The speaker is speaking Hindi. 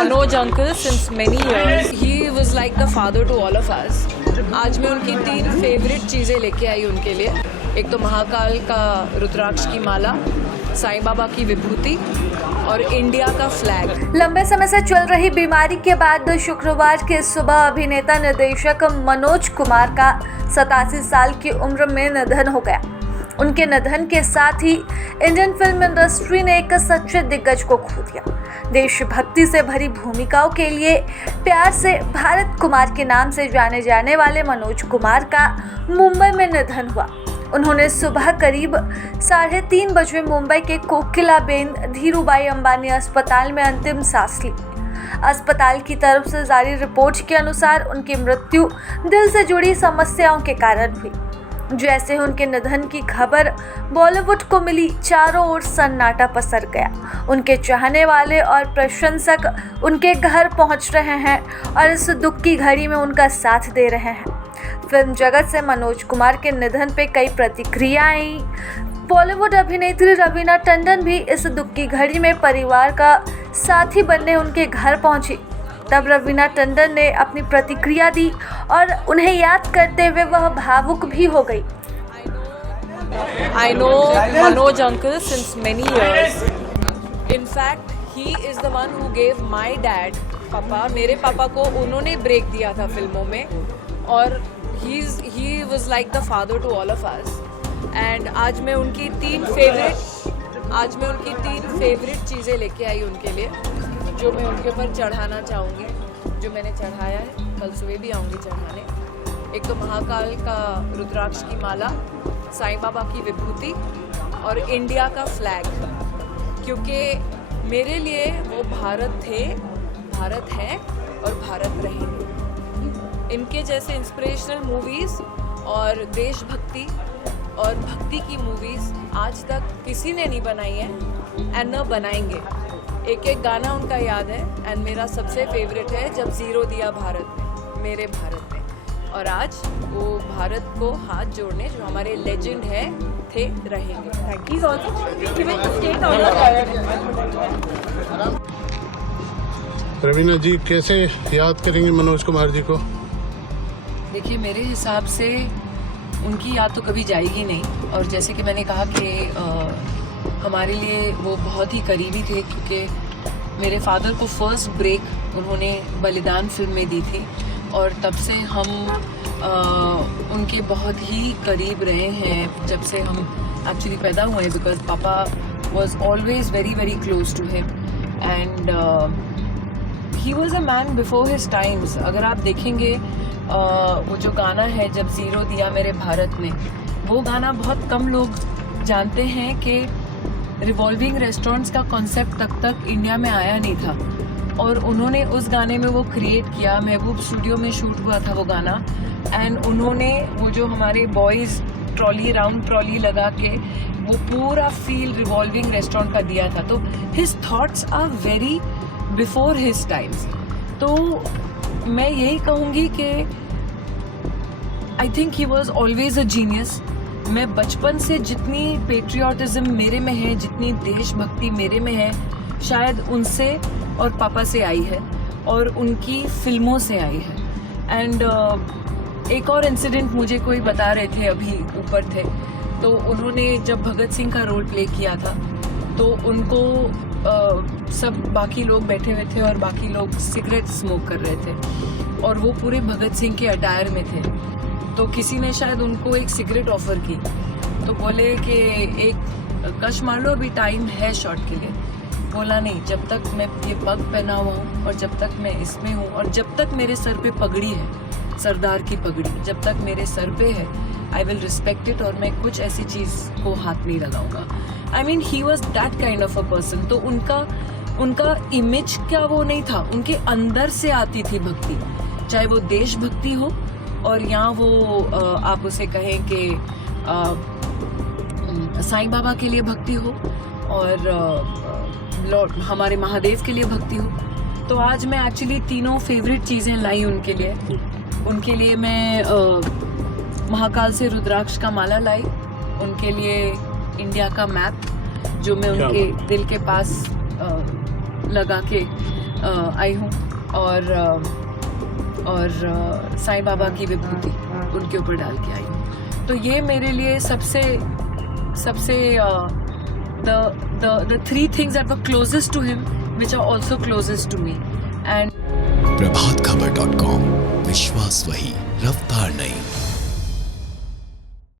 Manoj uncle since many years. He was like the father to all of us. आज मैं उनकी 3 फेवरेट चीज़ें लेके आई उनके लिए। एक तो महाकाल का रुद्राक्ष की माला, साईं बाबा की विभूति और इंडिया का फ्लैग। लंबे समय से चल रही बीमारी के बाद शुक्रवार की सुबह अभिनेता निर्देशक मनोज कुमार का 87 साल की उम्र में निधन हो गया। उनके निधन के साथ ही इंडियन फिल्म इंडस्ट्री ने एक सच्चे दिग्गज को खो दिया। देशभक्ति से भरी भूमिकाओं के लिए प्यार से भारत कुमार के नाम से जाने जाने वाले मनोज कुमार का मुंबई में निधन हुआ। उन्होंने सुबह करीब 3:30 बजे मुंबई के कोकिलाबेन धीरूभाई अंबानी अस्पताल में अंतिम सांस ली। अस्पताल की तरफ से जारी रिपोर्ट के अनुसार उनकी मृत्यु दिल से जुड़ी समस्याओं के कारण हुई। जैसे उनके निधन की खबर बॉलीवुड को मिली, चारों ओर सन्नाटा पसर गया। उनके चाहने वाले और प्रशंसक उनके घर पहुंच रहे हैं और इस दुख की घड़ी में उनका साथ दे रहे हैं। फिल्म जगत से मनोज कुमार के निधन पे कई प्रतिक्रियाएं आई। बॉलीवुड अभिनेत्री रवीना टंडन भी इस दुख की घड़ी में परिवार का साथी बनने उनके घर पहुंची। तब रवीना टंडन ने अपनी प्रतिक्रिया दी और उन्हें याद करते हुए वह भावुक भी हो गई। I know Manoj uncle since many years. In fact, he is the one who gave my dad, पापा, मेरे पापा को उन्होंने ब्रेक दिया था फिल्मों में और he was like the father to all of us. And आज मैं उनकी 3 फेवरेट चीज़ें लेके आई उनके लिए, जो मैं उनके ऊपर चढ़ाना चाहूँगी, जो मैंने चढ़ाया है, कल सुबह भी आऊँगी चढ़ाने। एक तो महाकाल का रुद्राक्ष की माला, साईं बाबा की विभूति और इंडिया का फ्लैग, क्योंकि मेरे लिए वो भारत थे, भारत हैं और भारत रहेंगे। इनके जैसे इंस्पिरेशनल मूवीज़ और देशभक्ति और भक्ति की मूवीज़ आज तक किसी ने नहीं बनाई है एंड न बनाएंगे। एक एक गाना उनका याद है एंड मेरा सबसे फेवरेट है जब ज़ीरो दिया भारत में, मेरे भारत में। और आज वो भारत को हाथ जोड़ने, जो हमारे लेजेंड है, थे, रहेंगे। Thank you. रवीना जी कैसे याद करेंगे मनोज कुमार जी को? देखिए, मेरे हिसाब से उनकी याद तो कभी जाएगी नहीं। और जैसे कि मैंने कहा कि हमारे लिए वो बहुत ही करीबी थे, क्योंकि मेरे फादर को फर्स्ट ब्रेक उन्होंने बलिदान फिल्म में दी थी और तब से हम उनके बहुत ही करीब रहे हैं जब से हम एक्चुअली पैदा हुए हैं, because papa was always very very close to him and he was a man before his times. अगर आप देखेंगे वो जो गाना है जब ज़ीरो दिया मेरे भारत में, वो गाना बहुत कम लोग जानते हैं कि रिवॉल्विंग रेस्टोरेंट्स का कॉन्सेप्ट तक इंडिया में आया नहीं था और उन्होंने उस गाने में वो क्रिएट किया। महबूब स्टूडियो में शूट हुआ था वो गाना एंड उन्होंने वो जो हमारे बॉयज़ ट्रॉली, राउंड ट्रॉली लगा के वो पूरा फील रिवॉल्विंग रेस्टोरेंट का दिया था। तो his thoughts are very before his times. तो मैं यही कहूँगी कि I think he was always a genius. मैं बचपन से जितनी पेट्रियाटिज्म मेरे में है, जितनी देशभक्ति मेरे में है, शायद उनसे और पापा से आई है और उनकी फिल्मों से आई है। एंड एक और इंसिडेंट मुझे कोई बता रहे थे, अभी ऊपर थे, तो उन्होंने जब भगत सिंह का रोल प्ले किया था तो उनको सब बाकी लोग बैठे हुए थे और बाकी लोग सिगरेट स्मोक कर रहे थे और वो पूरे भगत सिंह के अटायर में थे। तो किसी ने शायद उनको एक सिगरेट ऑफर की, तो बोले कि एक कश मार लो, अभी टाइम है शॉट के लिए। बोला नहीं, जब तक मैं ये पग पहना हुआ हूँ और जब तक मैं इसमें हूँ और जब तक मेरे सर पे पगड़ी है, सरदार की पगड़ी जब तक मेरे सर पे है, आई विल रिस्पेक्ट इट और मैं कुछ ऐसी चीज़ को हाथ नहीं लगाऊंगा। I mean he was that kind of a person. तो उनका इमेज क्या वो नहीं था, उनके अंदर से आती थी भक्ति, चाहे वो देशभक्ति हो और या वो आप उसे कहें कि साईं बाबा के लिए भक्ति हो और लॉर्ड हमारे महादेव के लिए भक्ति हो। तो आज मैं एक्चुअली 3 फेवरेट चीज़ें लाई उनके लिए। उनके लिए मैं महाकाल से रुद्राक्ष का माला लाई, उनके लिए इंडिया का मैप जो मैं उनके दिल के पास लगा के आई हूँ और साईं बाबा की विभूति उनके ऊपर डाल के आई हूँ। तो ये मेरे लिए सबसे the three things that were closest to him, which are also closest to me. And प्रभातखबर.com, विश्वास वही, रफ्तार नहीं।